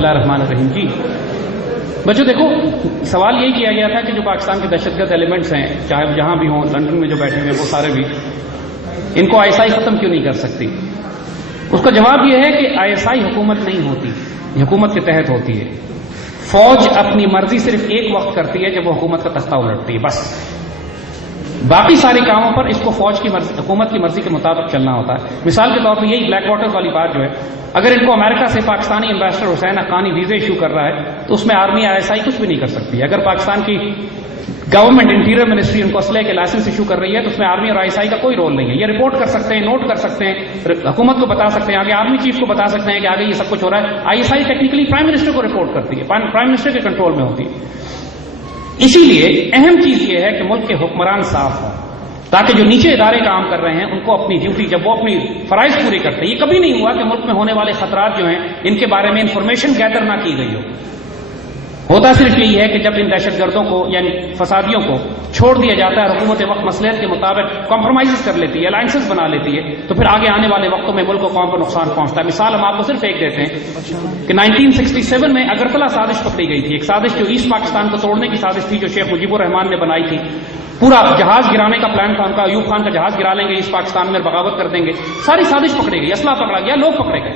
اللہ الرحمن الرحیم. جی بچوں دیکھو، سوال یہی کیا گیا تھا کہ جو پاکستان کے دہشت گرد ایلیمنٹس ہیں، چاہے وہ جہاں بھی ہوں، لندن میں جو بیٹھے ہوئے وہ سارے بھی، ان کو آئی ایس آئی ختم کیوں نہیں کر سکتی؟ اس کا جواب یہ ہے کہ آئی ایس آئی حکومت نہیں ہوتی، حکومت کے تحت ہوتی ہے. فوج اپنی مرضی صرف ایک وقت کرتی ہے جب وہ حکومت کا تختہ الٹتی ہے، بس. باقی سارے کاموں پر اس کو فوج کی مرضی، حکومت کی مرضی کے مطابق چلنا ہوتا ہے. مثال کے طور پر یہی بلیک واٹر والی بات جو ہے، اگر ان کو امریکہ سے پاکستانی ایمبیسڈر حسین حقانی ویزے ایشو کر رہا ہے تو اس میں آرمی آئی ایس آئی کچھ بھی نہیں کر سکتی. اگر پاکستان کی گورنمنٹ انٹیریئر منسٹری ان کو اسلحے کے لائسنس ایشو کر رہی ہے تو اس میں آرمی اور آئی ایس آئی کا کوئی رول نہیں ہے. یہ رپورٹ کر سکتے ہیں، نوٹ کر سکتے ہیں، حکومت کو بتا سکتے ہیں، آگے آرمی چیف کو بتا سکتے ہیں کہ آگے یہ سب کچھ ہو رہا ہے. I S I technically prime minister کو رپورٹ کرتی ہے، پرائم منسٹر کے کنٹرول میں ہوتی ہے. اسی لیے اہم چیز یہ ہے کہ ملک کے حکمران صاف ہوں، تاکہ جو نیچے ادارے کام کر رہے ہیں ان کو اپنی ڈیوٹی، جب وہ اپنی فرائض پورے کرتے ہیں. یہ کبھی نہیں ہوا کہ ملک میں ہونے والے خطرات جو ہیں ان کے بارے میں انفارمیشن گیدر نہ کی گئی ہو. ہوتا صرف یہی ہے کہ جب ان دہشت گردوں کو یعنی فسادیوں کو چھوڑ دیا جاتا ہے، حکومت وقت مصلحت کے مطابق کمپرومائز کر لیتی ہے، الائنسز بنا لیتی ہے، تو پھر آگے آنے والے وقتوں میں ملک کو قوم کو نقصان پہنچتا ہے. مثال ہم آپ کو صرف ایک دیتے ہیں کہ 1967 میں اگرتلہ سازش پکڑی گئی تھی، ایک سازش جو ایسٹ پاکستان کو توڑنے کی سازش تھی، جو شیخ مجیب الرحمان نے بنائی تھی. پورا جہاز گرانے کا پلان تھا ان کا، ایوب خان کا جہاز گرا لیں گے، ایسٹ پاکستان میں بغاوت کر دیں گے. ساری سازش پکڑی گئی، اسلحہ پکڑا گیا، لوگ پکڑے گئے.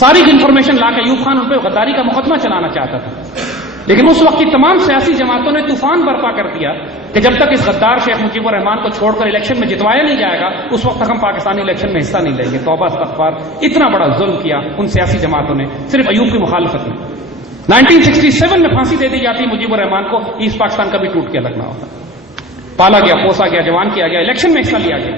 ساری انفارمیشن لا کے ایوب خان ان پہ غداری کا مقدمہ چلانا چاہتا تھا، لیکن اس وقت کی تمام سیاسی جماعتوں نے طوفان برپا کر دیا کہ جب تک اس غدار شیخ مجیب الرحمان کو چھوڑ کر الیکشن میں جتوایا نہیں جائے گا اس وقت تک ہم پاکستانی الیکشن میں حصہ نہیں لیں گے. توبہ استغفار، اتنا بڑا ظلم کیا ان سیاسی جماعتوں نے صرف ایوب کی مخالفت میں. 1967 میں پھانسی دے دی جاتی مجیب الرحمان کو، ایسٹ پاکستان کا بھی ٹوٹ کے لگنا ہوتا. پالا گیا، پوسا گیا، جوان کیا گیا، الیکشن میں حصہ لیا گیا.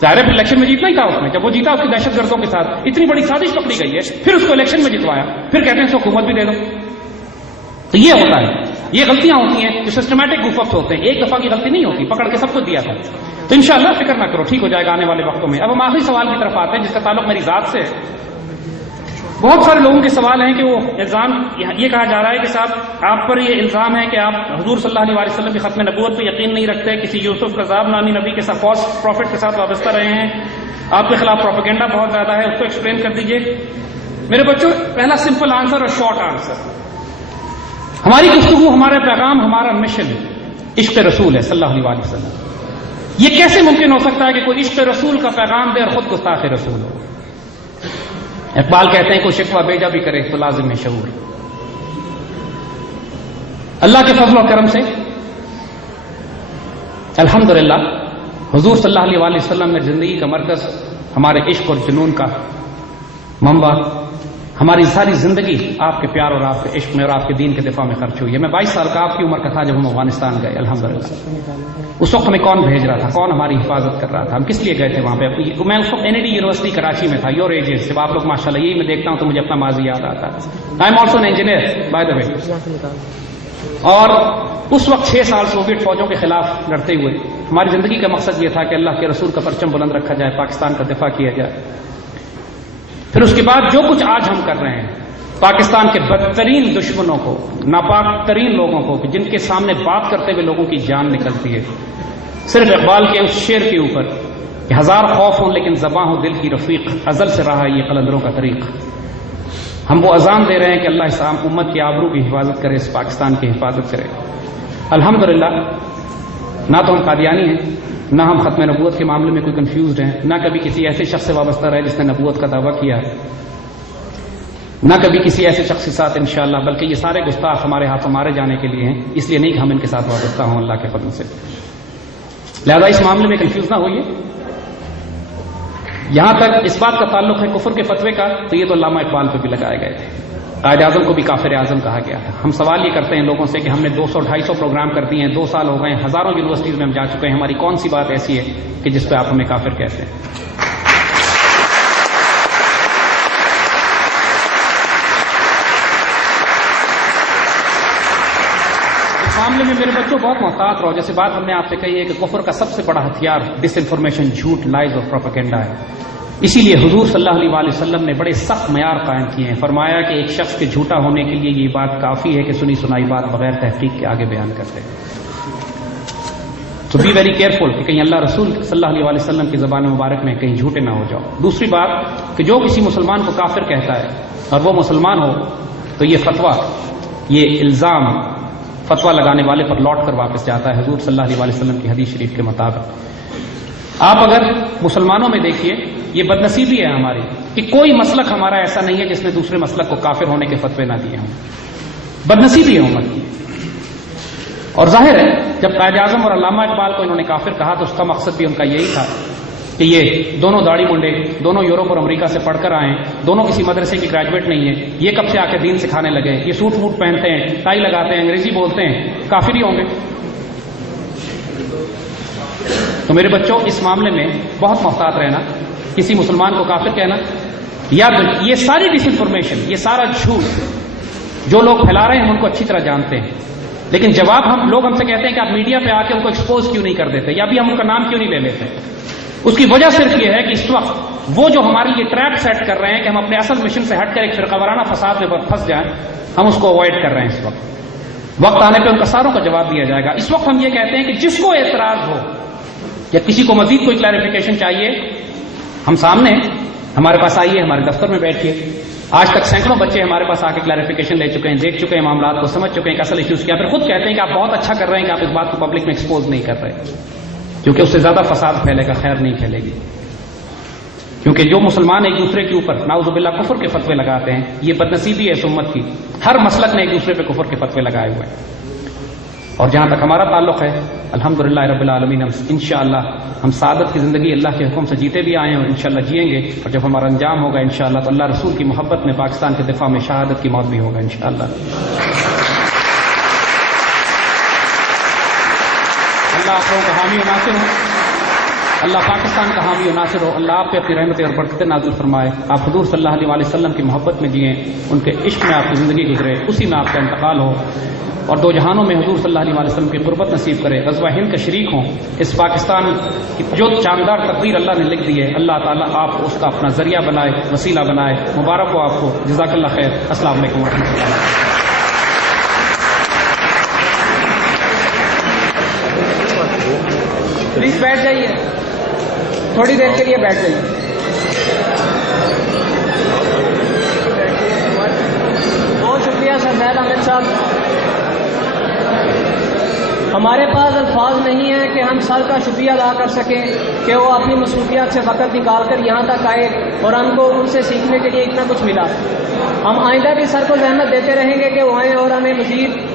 ظاہر ہے الیکشن میں جیتنا ہی تھا اس نے. جب وہ جیتا اس کی دہشت گردوں کے ساتھ اتنی بڑی سازش پکڑی گئی ہے، پھر اس کو الیکشن میں جتوایا، پھر کہتے ہیں اس کو حکومت بھی دے دو. تو یہ ہوتا ہے، یہ غلطیاں ہوتی ہیں جو سسٹمیٹک گروپ اپس ہوتے ہیں. ایک دفعہ کی غلطی نہیں ہوتی، پکڑ کے سب کچھ دیا تھا. تو انشاءاللہ فکر نہ کرو، ٹھیک ہو جائے گا آنے والے وقتوں میں. اب ہم آخری سوال کی طرف آتے ہیں جس کا تعلق میری ذات سے ہے. بہت سارے لوگوں کے سوال ہیں کہ وہ الزام یہ کہا جا رہا ہے کہ صاحب آپ پر یہ الزام ہے کہ آپ حضور صلی اللہ علیہ وسلم کی ختم نبوت پہ یقین نہیں رکھتے، کسی یوسف قذاب نامی نبی کے ساتھ فالس پروفٹ کے ساتھ وابستہ رہے ہیں، آپ کے خلاف پروپیگنڈا بہت زیادہ ہے، اس کو ایکسپلین کر دیجئے. میرے بچوں، پہلا سمپل آنسر اور شارٹ آنسر، ہماری گفتگو، ہمارا پیغام، ہمارا مشن عشق رسول ہے صلی اللہ علیہ وسلم. یہ کیسے ممکن ہو سکتا ہے کہ کوئی عشق رسول کا پیغام دے اور خود گستاخ رسول ہو؟ اقبال کہتے ہیں کوئی شکوہ بیجا بھی کرے تو لازم ہے شعور. اللہ کے فضل و کرم سے الحمدللہ حضور صلی اللہ علیہ وسلم میں زندگی کا مرکز، ہمارے عشق اور جنون کا منبع، ہماری ساری زندگی آپ کے پیار اور آپ کے عشق میں اور آپ کے دین کے دفاع میں خرچ ہوئی ہے. میں 22 سال کا آپ کی عمر کا تھا جب ہم افغانستان گئے. الحمدللہ اس وقت ہمیں کون بھیج رہا تھا، کون ہماری حفاظت کر رہا تھا، ہم کس لیے گئے تھے وہاں پہ؟ میں اس وقت NID یونیورسٹی کراچی میں تھا. یور ایج از، جب آپ لوگ ماشاءاللہ یہی میں دیکھتا ہوں تو مجھے اپنا ماضی یاد آتا ہے. I am also an engineer by the way. اور اس وقت 6 سال سوویت فوجوں کے خلاف لڑتے ہوئے ہماری زندگی کا مقصد یہ تھا کہ اللہ کے رسول کا پرچم بلند رکھا جائے، پاکستان کا دفاع کیا جائے. پھر اس کے بعد جو کچھ آج ہم کر رہے ہیں، پاکستان کے بدترین دشمنوں کو، ناپاک ترین لوگوں کو، جن کے سامنے بات کرتے ہوئے لوگوں کی جان نکلتی ہے، صرف اقبال کے اس شعر کے اوپر کہ ہزار خوف ہوں لیکن زباں ہو دل کی رفیق، ازل سے رہا یہ قلندروں کا طریق. ہم وہ اذان دے رہے ہیں کہ اللہ اس عام امت کی آبرو کی حفاظت کرے، اس پاکستان کی حفاظت کرے. الحمدللہ نہ تو ہم قادیانی ہیں، نہ ہم ختم نبوت کے معاملے میں کوئی کنفیوزڈ ہیں، نہ کبھی کسی ایسے شخص سے وابستہ رہے جس نے نبوت کا دعویٰ کیا ہے، نہ کبھی کسی ایسے شخص کے ساتھ انشاءاللہ، بلکہ یہ سارے گستاخ ہمارے ہاتھوں مارے جانے کے لیے ہیں، اس لیے نہیں کہ ہم ان کے ساتھ وابستہ ہوں اللہ کے فضل سے. لہذا اس معاملے میں کنفیوز نہ ہوئیے. یہاں تک اس بات کا تعلق ہے کفر کے فتوے کا، تو یہ تو علامہ اقبال پہ بھی لگائے گئے تھے. قائد اعظم کو بھی کافر اعظم کہا گیا تھا. ہم سوال یہ کرتے ہیں لوگوں سے کہ ہم نے 200-250 پروگرام کر دیے ہیں، 2 سال ہو گئے ہیں، ہزاروں یونیورسٹیز میں ہم جا چکے ہیں، ہماری کون سی بات ایسی ہے کہ جس پہ آپ ہمیں کافر کہتے ہیں؟ معاملے میں میرے بچوں بہت محتاط رہو. جیسے بات ہم نے آپ سے کہی ہے کہ کفر کا سب سے بڑا ہتھیار ڈس انفارمیشن، جھوٹ، لائز اور پروپیگنڈا ہے. اسی لیے حضور صلی اللہ علیہ وسلم نے بڑے سخت معیار قائم کیے ہیں. فرمایا کہ ایک شخص کے جھوٹا ہونے کے لیے یہ بات کافی ہے کہ سنی سنائی بات بغیر تحقیق کے آگے بیان کرتے ہیں. تو بی ویری کیئرفل کہ کہیں اللہ رسول صلی اللہ علیہ وسلم کی زبان مبارک میں کہیں جھوٹے نہ ہو جاؤ. دوسری بات کہ جو کسی مسلمان کو کافر کہتا ہے اور وہ مسلمان ہو تو یہ فتویٰ، یہ الزام فتویٰ لگانے والے پر لوٹ کر واپس جاتا ہے حضور صلی اللہ علیہ وسلم کی حدیث شریف کے مطابق۔ آپ اگر مسلمانوں میں دیکھیے، یہ بدنصیبی ہے ہماری کہ کوئی مسلک ہمارا ایسا نہیں ہے جس نے دوسرے مسلک کو کافر ہونے کے فتوے نہ دیے ہوں، بدنصیبی ہے امت کی۔ اور ظاہر ہے جب قائد اعظم اور علامہ اقبال کو انہوں نے کافر کہا تو اس کا مقصد بھی ان کا یہی تھا کہ یہ دونوں داڑھی منڈے، دونوں یورپ اور امریکہ سے پڑھ کر آئے، دونوں کسی مدرسے کی گریجویٹ نہیں ہے، یہ کب سے آ کے دین سکھانے لگے، یہ سوٹ ووٹ پہنتے ہیں، ٹائی لگاتے ہیں، انگریزی بولتے ہیں، کافر ہی ہوں گے۔ تو میرے بچوں، اس معاملے میں بہت محتاط رہنا، کسی مسلمان کو کافر کہنا یا یہ ساری ڈس انفارمیشن، یہ سارا جھوٹ جو لوگ پھیلا رہے ہیں ہم ان کو اچھی طرح جانتے ہیں، لیکن جواب لوگ ہم سے کہتے ہیں کہ آپ میڈیا پہ آ کے ان کو ایکسپوز کیوں نہیں کر دیتے، یا بھی ہم ان کا نام کیوں نہیں لے لیتے۔ اس کی وجہ صرف یہ ہے کہ اس وقت وہ جو ہمارے لیے ٹریپ سیٹ کر رہے ہیں کہ ہم اپنے اصل مشن سے ہٹ کر ایک فرقہ وارانہ فساد میں پھنس جائیں، ہم اس کو اوائڈ کر رہے ہیں۔ اس وقت آنے پہ ان کا ساروں کا جواب دیا جائے گا۔ اس وقت ہم یہ کہتے ہیں کہ جس کو اعتراض ہو یا کسی کو مزید کوئی کلیریفیکیشن چاہیے، ہم سامنے ہمارے پاس آئیے، ہمارے دفتر میں بیٹھیے۔ آج تک سینکڑوں بچے ہمارے پاس آ کے کلیریفیکیشن لے چکے ہیں، دیکھ چکے ہیں معاملات کو، سمجھ چکے ہیں کہ اصل ایشوز کیا، پھر خود کہتے ہیں کہ آپ بہت اچھا کر رہے ہیں کہ آپ اس بات کو پبلک میں ایکسپوز نہیں کر رہے، کیونکہ اس سے زیادہ فساد پھیلے گا، خیر نہیں پھیلے گی۔ کیونکہ جو مسلمان ایک دوسرے کے اوپر نعوذ باللہ کفر کے فتوے لگاتے ہیں، یہ بدنصیبی ہے اس امت کی۔ ہر مسلک نے ایک دوسرے پہ کفر کے فتوے لگائے ہوئے ہیں، اور جہاں تک ہمارا تعلق ہے الحمدللہ رب العالمین، انشاءاللہ ہم سعادت کی زندگی اللہ کے حکم سے جیتے بھی آئے ہیں اور انشاءاللہ جئیں گے، اور جب ہمارا انجام ہوگا انشاءاللہ تو اللہ رسول کی محبت میں پاکستان کے دفاع میں شہادت کی موت بھی ہوگا انشاءاللہ۔ اللہ آپ لوگوں کا حامی و ناصر ہو، اللہ پاکستان کا حامی و ناصر ہو، اللہ آپ پہ اپنی رحمتیں اور برکتیں نازل فرمائے، آپ حضور صلی اللہ علیہ وسلم کی محبت میں جئیں، ان کے عشق میں آپ کی زندگی گزرے، اسی میں آپ کا انتقال ہو، اور دو جہانوں میں حضور صلی اللہ علیہ وسلم کی قربت نصیب کرے، غزوہ ہند کا شریک ہوں۔ اس پاکستان کی جو شاندار تقدیر اللہ نے لکھ دی ہے، اللہ تعالیٰ آپ کو اس کا اپنا ذریعہ بنائے، وسیلہ بنائے۔ مبارک ہو آپ کو، جزاک اللہ خیر۔ السلام علیکم ورحمۃ اللہ۔ پلیز بیٹھ جائیے، تھوڑی دیر کے لیے بیٹھ جائیے۔ بہت شکریہ سر زید احمد صاحب۔ ہمارے پاس الفاظ نہیں ہیں کہ ہم سر کا شکریہ ادا کر سکیں کہ وہ اپنی مصروفیات سے وقت نکال کر یہاں تک آئے اور ہم کو ان سے سیکھنے کے لیے اتنا کچھ ملا۔ ہم آئندہ بھی سر کو زحمت دیتے رہیں گے کہ وہ آئیں اور ہمیں مزید